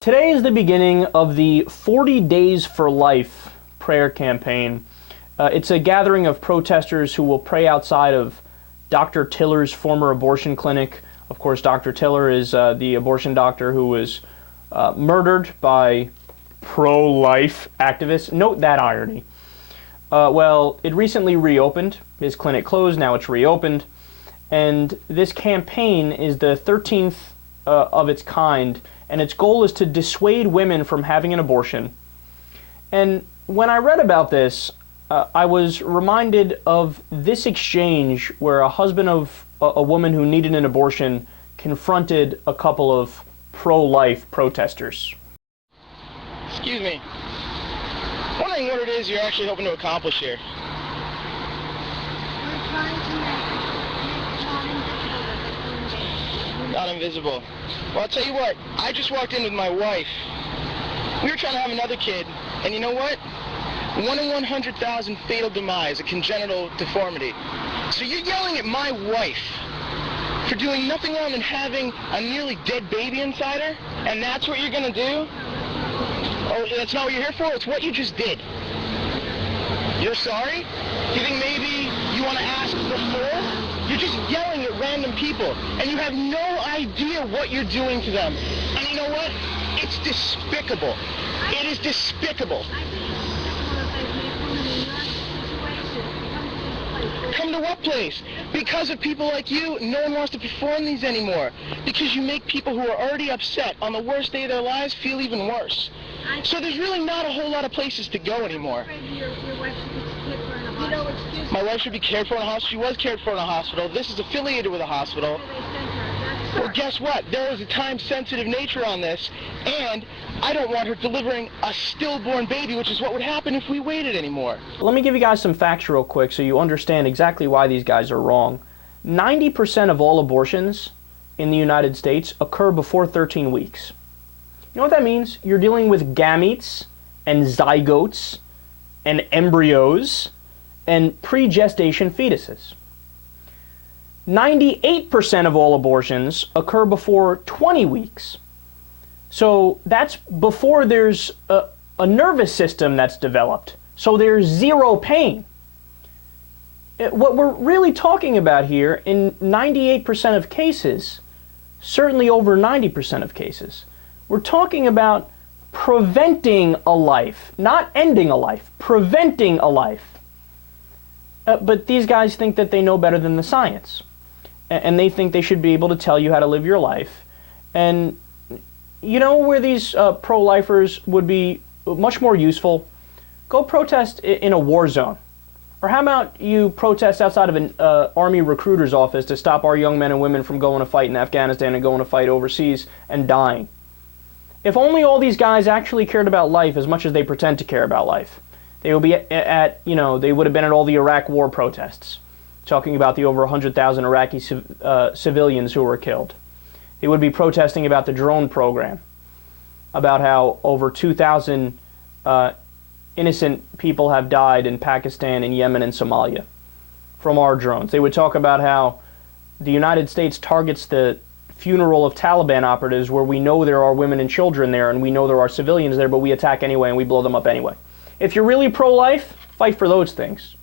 Today is the beginning of the 40 Days for Life prayer campaign. It's a gathering of protesters who will pray outside of Dr. Tiller's former abortion clinic. Of course, Dr. Tiller is the abortion doctor who was murdered by pro-life activists. Note that irony. Well, it recently reopened. His clinic closed, now it's reopened. And this campaign is the 13th of its kind, and its goal is to dissuade women from having an abortion. And when I read about this, I was reminded of this exchange where a husband of a woman who needed an abortion confronted a couple of pro-life protesters. Excuse me. Wondering what it is you're actually hoping to accomplish here. We're trying to make it Not invisible. Well, I'll tell you what, I just walked in with my wife. We were trying to have another kid, and you know what? 1 in 100,000 fatal demise, a congenital deformity. So you're yelling at my wife for doing nothing wrong than having a nearly dead baby inside her? And that's what you're gonna do? Oh, that's not what you're here for? It's what you just did. You're sorry? Do you think maybe you want to ask before? You're just yelling at random people, and you have no idea what you're doing to them. And you know what? It's despicable. It is despicable. Come to what place? Because of people like you, no one wants to perform these anymore. Because you make people who are already upset on the worst day of their lives feel even worse. So there's really not a whole lot of places to go anymore. My wife should be cared for in a hospital. She was cared for in a hospital. This is affiliated with a hospital. Well, guess what? There is a time-sensitive nature on this, and I don't want her delivering a stillborn baby, which is what would happen if we waited anymore. Let me give you guys some facts real quick so you understand exactly why these guys are wrong. 90% of all abortions in the United States occur before 13 weeks. You know what that means? You're dealing with gametes and zygotes and embryos and pre-gestation fetuses. 98% of all abortions occur before 20 weeks. So that's before there's a nervous system that's developed. So there's zero pain. What we're really talking about here, in 98% of cases, certainly over 90% of cases, we're talking about preventing a life, not ending a life, preventing a life. But these guys think that they know better than the science. And they think they should be able to tell you how to live your life. And you know where these pro-lifers would be much more useful? Go protest in a war zone. Or how about you protest outside of an army recruiter's office to stop our young men and women from going to fight in Afghanistan and going to fight overseas and dying. If only all these guys actually cared about life as much as they pretend to care about life. They would be they would have been at all the Iraq war protests, talking about the over 100,000 Iraqi civilians who were killed. They would be protesting about the drone program, about how over 2,000 innocent people have died in Pakistan and Yemen and Somalia from our drones. They would talk about how the United States targets the funeral of Taliban operatives where we know there are women and children there and we know there are civilians there, but we attack anyway and we blow them up anyway. If you're really pro-life, fight for those things.